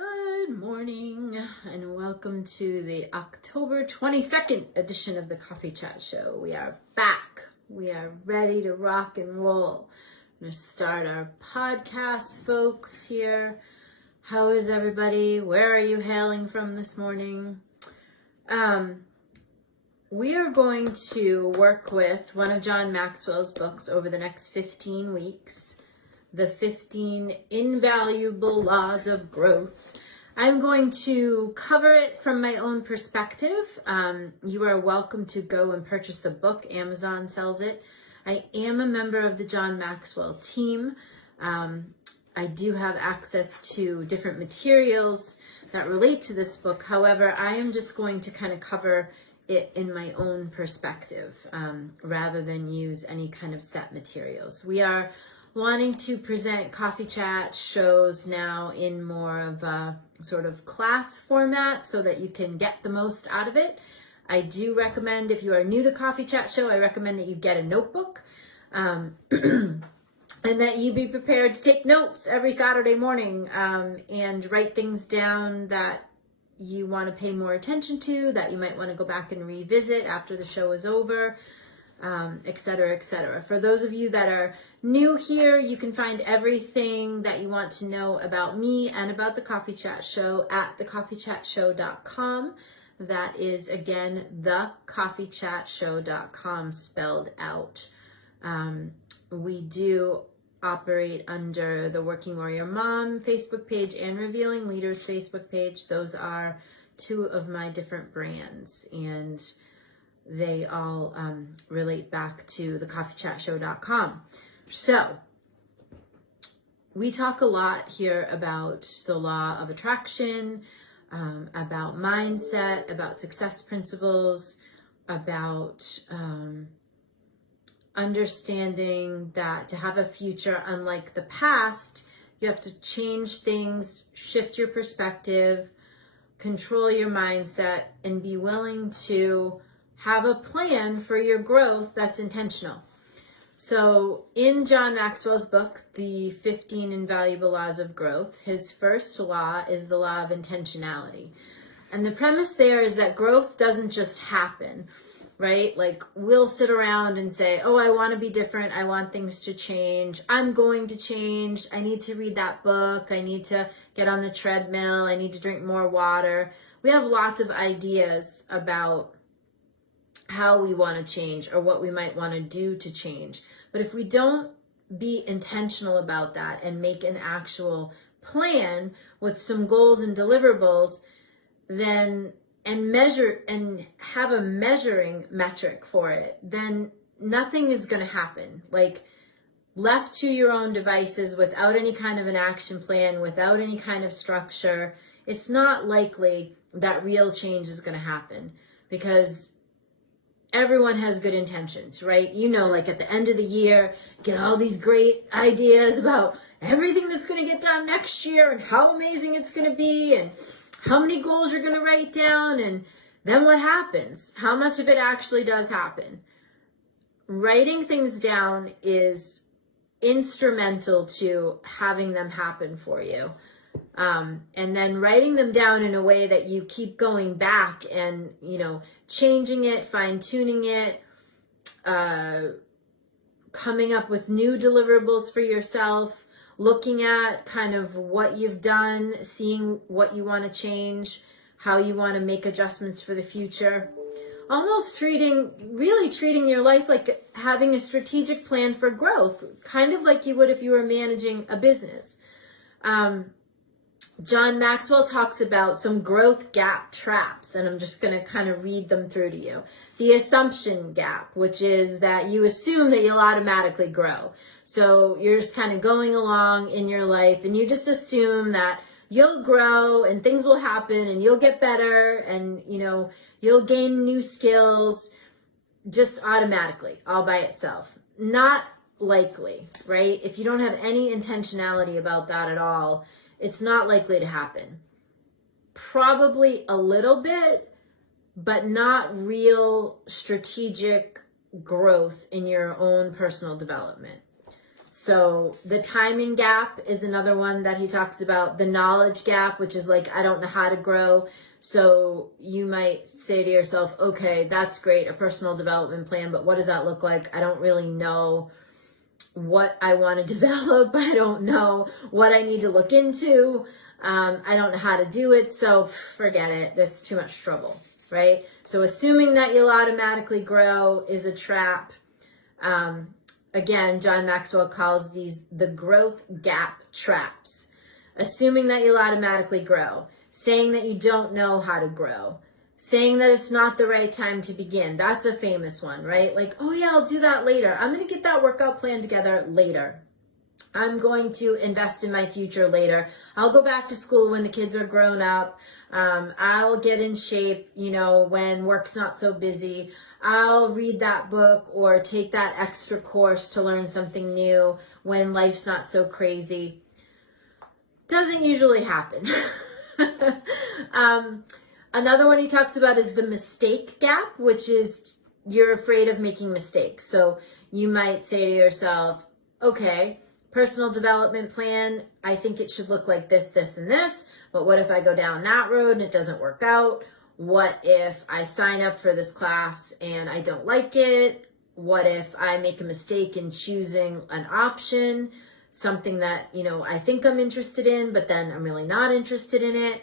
Good morning and welcome to the October 22nd edition of the Coffee Chat Show. We are back. We are ready to rock and roll. I'm going to start our podcast, folks, here. How is everybody? Where are you hailing from this morning? We are going to work with one of John Maxwell's books over the next 15 weeks. The 15 Invaluable Laws of Growth. I'm going to cover it from my own perspective. You are welcome to go and purchase the book. Amazon sells it. I am a member of the John Maxwell team. I do have access to different materials that relate to this book. However, I am just going to kind of cover it in my own perspective rather than use any kind of set materials. We are wanting to present coffee chat shows now in more of a sort of class format so that you can get the most out of it. I do recommend, if you are new to Coffee Chat Show, I recommend that you get a notebook and that you be prepared to take notes every Saturday morning and write things down that you want to pay more attention to, that you might want to go back and revisit after the show is over. Etc., etc. For those of you that are new here, you can find everything that you want to know about me and about the Coffee Chat Show at thecoffeechatshow.com. That is, again, thecoffeechatshow.com spelled out. We do operate under the Working Warrior Mom Facebook page and Revealing Leaders Facebook page. Those are two of my different brands, and they all relate back to thecoffeechatshow.com. So, we talk a lot here about the law of attraction, about mindset, about success principles, about understanding that to have a future unlike the past, you have to change things, shift your perspective, control your mindset, and be willing to have a plan for your growth that's intentional. So in John Maxwell's book, The 15 Invaluable Laws of Growth, his first law is the law of intentionality. And the premise there is that growth doesn't just happen, right? Like we'll sit around and say, oh, I want to be different. I want things to change. I'm going to change. I need to read that book. I need to get on the treadmill. I need to drink more water. We have lots of ideas about how we want to change or what we might want to do to change. But if we don't be intentional about that and make an actual plan with some goals and deliverables, then and measure and have a measuring metric for it, then nothing is going to happen. Like left to your own devices without any kind of an action plan, without any kind of structure, it's not likely that real change is going to happen, because everyone has good intentions, right? You know, like at the end of the year, get all these great ideas about everything that's going to get done next year and how amazing it's going to be and how many goals you're going to write down. And then what happens? How much of it actually does happen? Writing things down is instrumental to having them happen for you. And then writing them down in a way that you keep going back and, changing it, fine-tuning it, coming up with new deliverables for yourself, looking at kind of what you've done, seeing what you want to change, how you want to make adjustments for the future. Almost treating your life like having a strategic plan for growth, kind of like you would if you were managing a business. John Maxwell talks about some growth gap traps, and I'm just going to kind of read them through to you. The assumption gap, which is that you assume that you'll automatically grow. So you're just kind of going along in your life and you just assume that you'll grow and things will happen and you'll get better and, you'll gain new skills just automatically, all by itself. Not likely, right? If you don't have any intentionality about that at all, it's not likely to happen. Probably a little bit, but not real strategic growth in your own personal development. So the timing gap is another one that he talks about. The knowledge gap, which is like, I don't know how to grow. So you might say to yourself, okay, that's great, a personal development plan, but what does that look like? I don't really know what I want to develop. I don't know what I need to look into. I don't know how to do it. So forget it. There's too much trouble, right? So assuming that you'll automatically grow is a trap. Again, John Maxwell calls these the growth gap traps. Assuming that you'll automatically grow, saying that you don't know how to grow, saying that it's not the right time to begin. That's a famous one, right? Like, oh yeah, I'll do that later. I'm going to get that workout plan together later. I'm going to invest in my future later. I'll go back to school when the kids are grown up. I'll get in shape, when work's not so busy. I'll read that book or take that extra course to learn something new when life's not so crazy. Doesn't usually happen. Another one he talks about is the mistake gap, which is you're afraid of making mistakes. So you might say to yourself, okay, personal development plan, I think it should look like this, this, and this. But what if I go down that road and it doesn't work out? What if I sign up for this class and I don't like it? What if I make a mistake in choosing an option, something that, I think I'm interested in, but then I'm really not interested in it?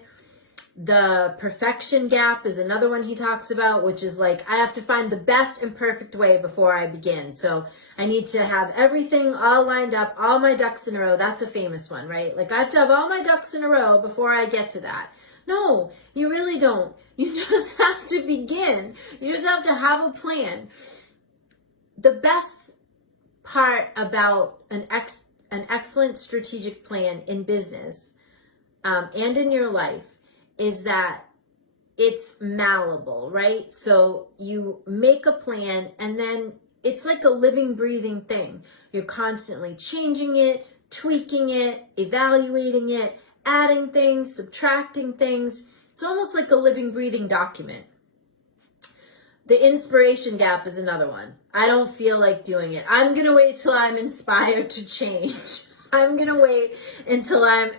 The perfection gap is another one he talks about, which is like, I have to find the best and perfect way before I begin. So I need to have everything all lined up, all my ducks in a row. That's a famous one, right? Like, I have to have all my ducks in a row before I get to that. No, you really don't. You just have to begin. You just have to have a plan. The best part about an excellent strategic plan in business and in your life is that it's malleable, right? So you make a plan and then it's like a living, breathing thing. You're constantly changing it, tweaking it, evaluating it, adding things, subtracting things. It's almost like a living, breathing document. The inspiration gap is another one. I don't feel like doing it. I'm going to wait till I'm inspired to change. I'm going to wait until I'm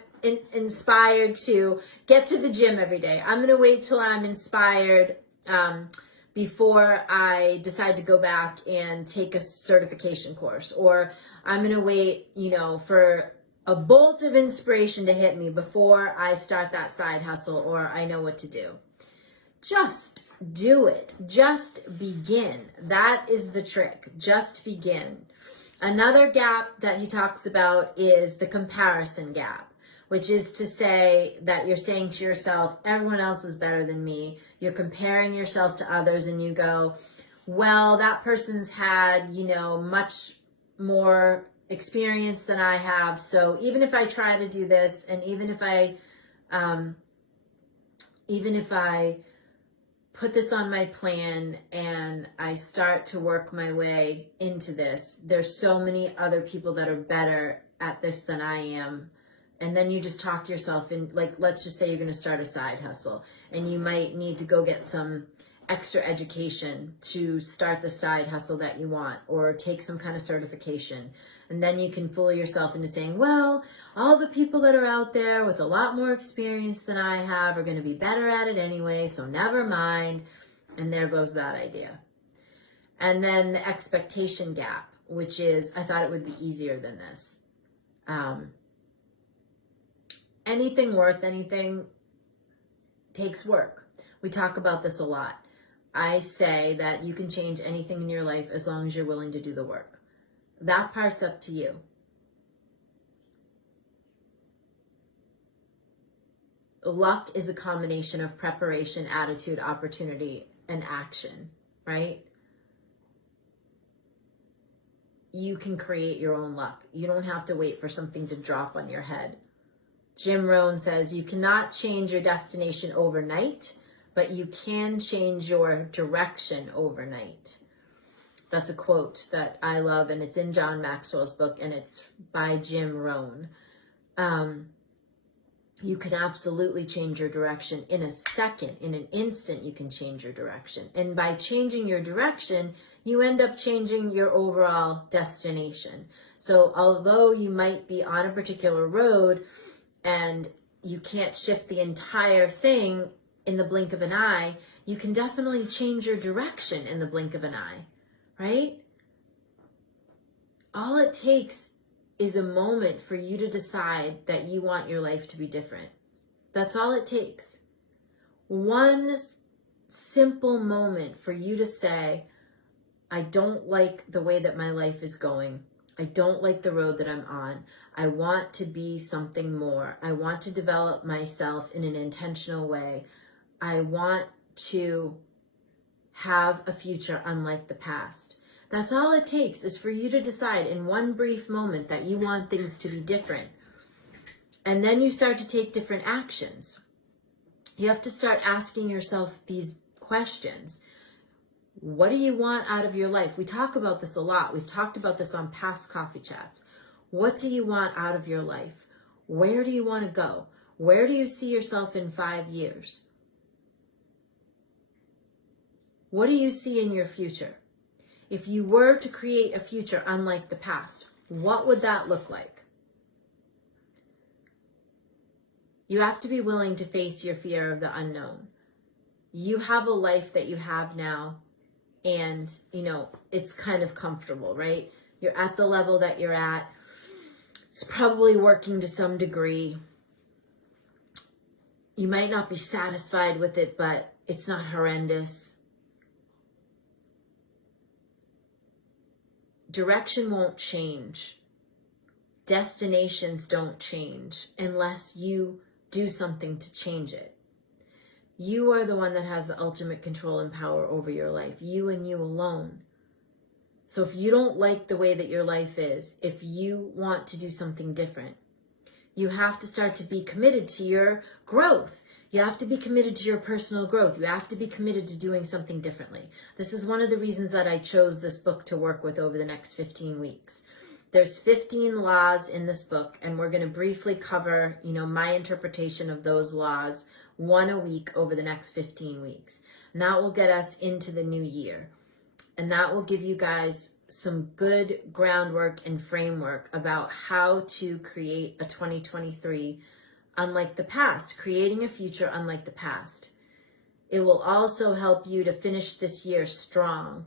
inspired to get to the gym every day. I'm going to wait till I'm inspired before I decide to go back and take a certification course. Or I'm going to wait, for a bolt of inspiration to hit me before I start that side hustle or I know what to do. Just do it. Just begin. That is the trick. Just begin. Another gap that he talks about is the comparison gap, which is to say that you're saying to yourself, everyone else is better than me. You're comparing yourself to others and you go, well, that person's had, much more experience than I have. So even if I try to do this, and even if I put this on my plan and I start to work my way into this, there's so many other people that are better at this than I am. And then you just talk yourself in, like, let's just say you're going to start a side hustle and you might need to go get some extra education to start the side hustle that you want, or take some kind of certification. And then you can fool yourself into saying, well, all the people that are out there with a lot more experience than I have are going to be better at it anyway, so never mind. And there goes that idea. And then the expectation gap, which is, I thought it would be easier than this. Anything worth anything takes work. We talk about this a lot. I say that you can change anything in your life as long as you're willing to do the work. That part's up to you. Luck is a combination of preparation, attitude, opportunity, and action, right? You can create your own luck. You don't have to wait for something to drop on your head. Jim Rohn says you cannot change your destination overnight, but you can change your direction overnight. That's a quote that I love, and it's in John Maxwell's book, and it's by Jim Rohn. You can absolutely change your direction in a second, in an instant. You can change your direction. And by changing your direction, you end up changing your overall destination. So although you might be on a particular road and you can't shift the entire thing in the blink of an eye, you can definitely change your direction in the blink of an eye, right? All it takes is a moment for you to decide that you want your life to be different. That's all it takes. One simple moment for you to say, I don't like the way that my life is going. I don't like the road that I'm on. I want to be something more. I want to develop myself in an intentional way. I want to have a future unlike the past. That's all it takes, is for you to decide in one brief moment that you want things to be different. And then you start to take different actions. You have to start asking yourself these questions. What do you want out of your life? We talk about this a lot. We've talked about this on past coffee chats. What do you want out of your life? Where do you want to go? Where do you see yourself in 5 years? What do you see in your future? If you were to create a future unlike the past, what would that look like? You have to be willing to face your fear of the unknown. You have a life that you have now, and, it's kind of comfortable, right? You're at the level that you're at. It's probably working to some degree. You might not be satisfied with it, but it's not horrendous. Direction won't change. Destinations don't change unless you do something to change it. You are the one that has the ultimate control and power over your life. You and you alone. So if you don't like the way that your life is, if you want to do something different, you have to start to be committed to your growth. You have to be committed to your personal growth. You have to be committed to doing something differently. This is one of the reasons that I chose this book to work with over the next 15 weeks. There's 15 laws in this book, and we're going to briefly cover, my interpretation of those laws, one a week over the next 15 weeks. And that will get us into the new year. And that will give you guys some good groundwork and framework about how to create a 2023 unlike the past, creating a future unlike the past. It will also help you to finish this year strong.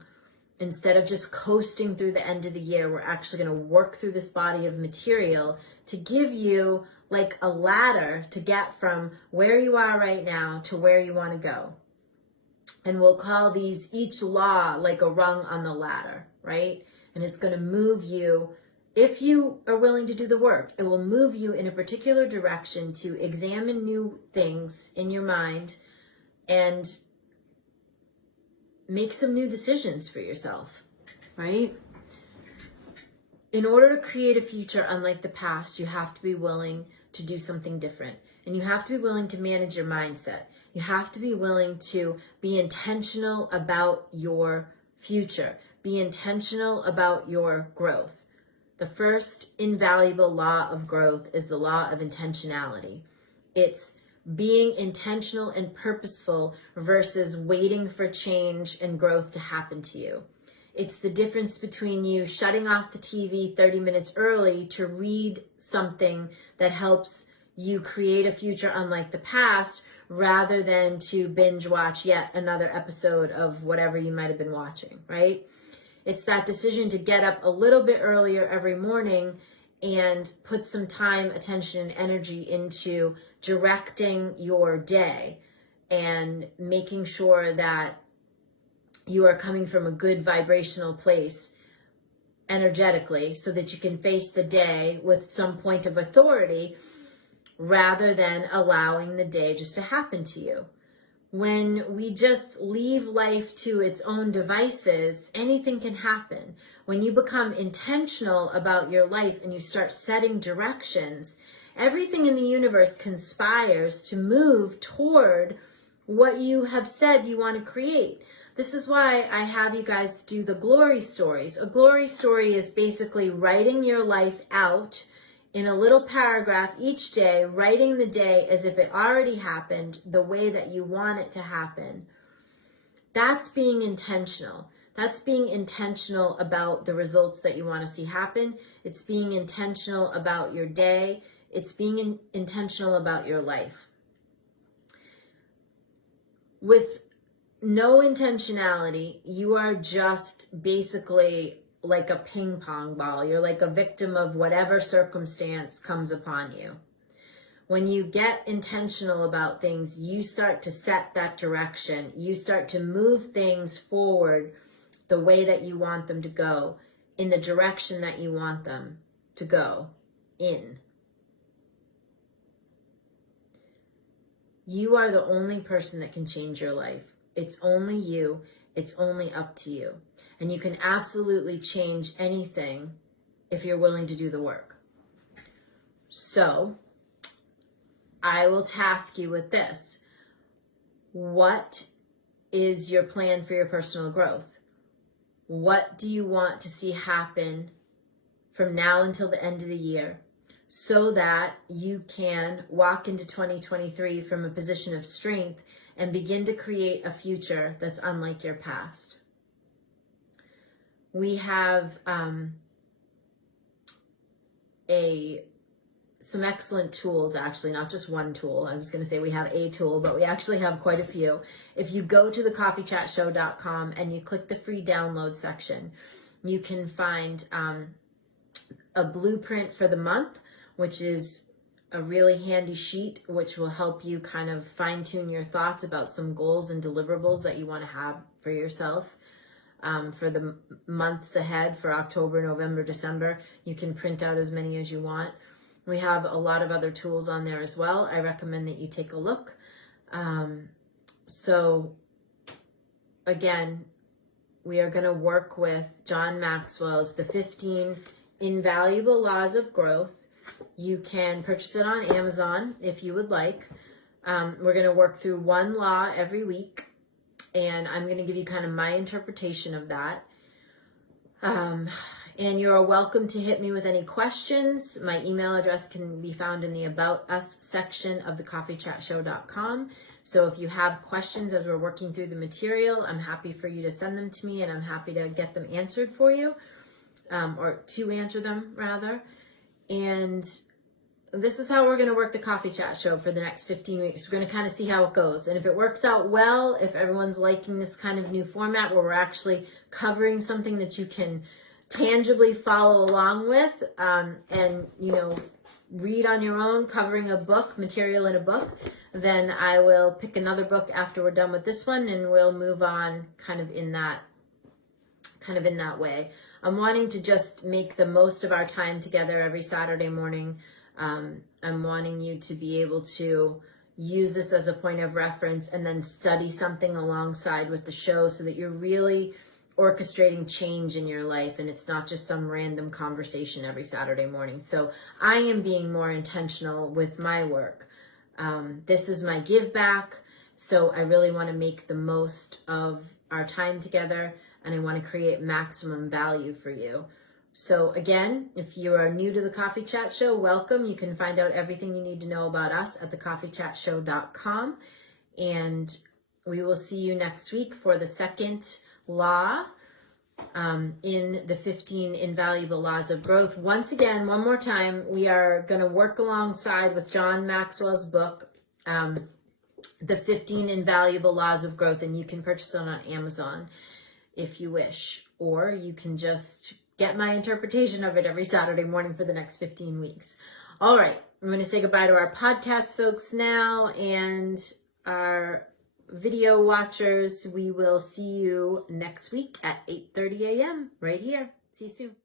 Instead of just coasting through the end of the year, we're actually going to work through this body of material to give you like a ladder to get from where you are right now to where you want to go. And we'll call each law like a rung on the ladder, right? And it's going to move you, if you are willing to do the work, it will move you in a particular direction to examine new things in your mind and make some new decisions for yourself, right? In order to create a future unlike the past, you have to be willing to do something different. And you have to be willing to manage your mindset. You have to be willing to be intentional about your future. Be intentional about your growth. The first invaluable law of growth is the law of intentionality. It's being intentional and purposeful versus waiting for change and growth to happen to you. It's the difference between you shutting off the TV 30 minutes early to read something that helps you create a future unlike the past, rather than to binge watch yet another episode of whatever you might have been watching, right? It's that decision to get up a little bit earlier every morning and put some time, attention, and energy into directing your day and making sure that you are coming from a good vibrational place energetically so that you can face the day with some point of authority rather than allowing the day just to happen to you. When we just leave life to its own devices, anything can happen. When you become intentional about your life and you start setting directions, everything in the universe conspires to move toward what you have said you want to create. This is why I have you guys do the glory stories. A glory story is basically writing your life out in a little paragraph each day, writing the day as if it already happened, the way that you want it to happen. That's being intentional. That's being intentional about the results that you want to see happen. It's being intentional about your day. It's being intentional about your life. With no intentionality, you are just basically like a ping pong ball. You're like a victim of whatever circumstance comes upon you. When you get intentional about things, you start to set that direction. You start to move things forward the way that you want them to go, in the direction that you want them to go in. You are the only person that can change your life. It's only you. It's only up to you. And you can absolutely change anything if you're willing to do the work. So, I will task you with this. What is your plan for your personal growth? What do you want to see happen from now until the end of the year so that you can walk into 2023 from a position of strength and begin to create a future that's unlike your past? We have some excellent tools, actually, not just one tool. I was going to say we have a tool, but we actually have quite a few. If you go to thecoffeechatshow.com and you click the free download section, you can find a blueprint for the month, which is a really handy sheet, which will help you kind of fine tune your thoughts about some goals and deliverables that you want to have for yourself. For the months ahead, for October, November, December, you can print out as many as you want. We have a lot of other tools on there as well. I recommend that you take a look. So again, we are going to work with John Maxwell's The 15 Invaluable Laws of Growth. You can purchase it on Amazon if you would like. We're going to work through one law every week, and I'm going to give you kind of my interpretation of that. And you're welcome to hit me with any questions. My email address can be found in the About Us section of thecoffeechatshow.com. So if you have questions as we're working through the material, I'm happy for you to send them to me, and I'm happy to get them answered for you, or to answer them rather. And this is how we're going to work the Coffee Chat Show for the next 15 weeks. We're going to kind of see how it goes. And if it works out well, if everyone's liking this kind of new format where we're actually covering something that you can tangibly follow along with, and, you know, read on your own, covering a book, material in a book, then I will pick another book after we're done with this one, and we'll move on kind of in that way. I'm wanting to just make the most of our time together every Saturday morning. I'm wanting you to be able to use this as a point of reference and then study something alongside with the show so that you're really orchestrating change in your life, and it's not just some random conversation every Saturday morning. So I am being more intentional with my work. This is my give back, so I really want to make the most of our time together, and I want to create maximum value for you. So again, if you are new to the Coffee Chat Show, welcome. You can find out everything you need to know about us at thecoffeechatshow.com, and we will see you next week for the second law in the 15 Invaluable Laws of Growth. Once again, one more time, we are going to work alongside with John Maxwell's book, The 15 Invaluable Laws of Growth, and you can purchase it on Amazon if you wish, or you can just get my interpretation of it every Saturday morning for the next 15 weeks. All right, I'm going to say goodbye to our podcast folks now, and our video watchers. We will see you next week at 8:30 a.m. right here. See you soon.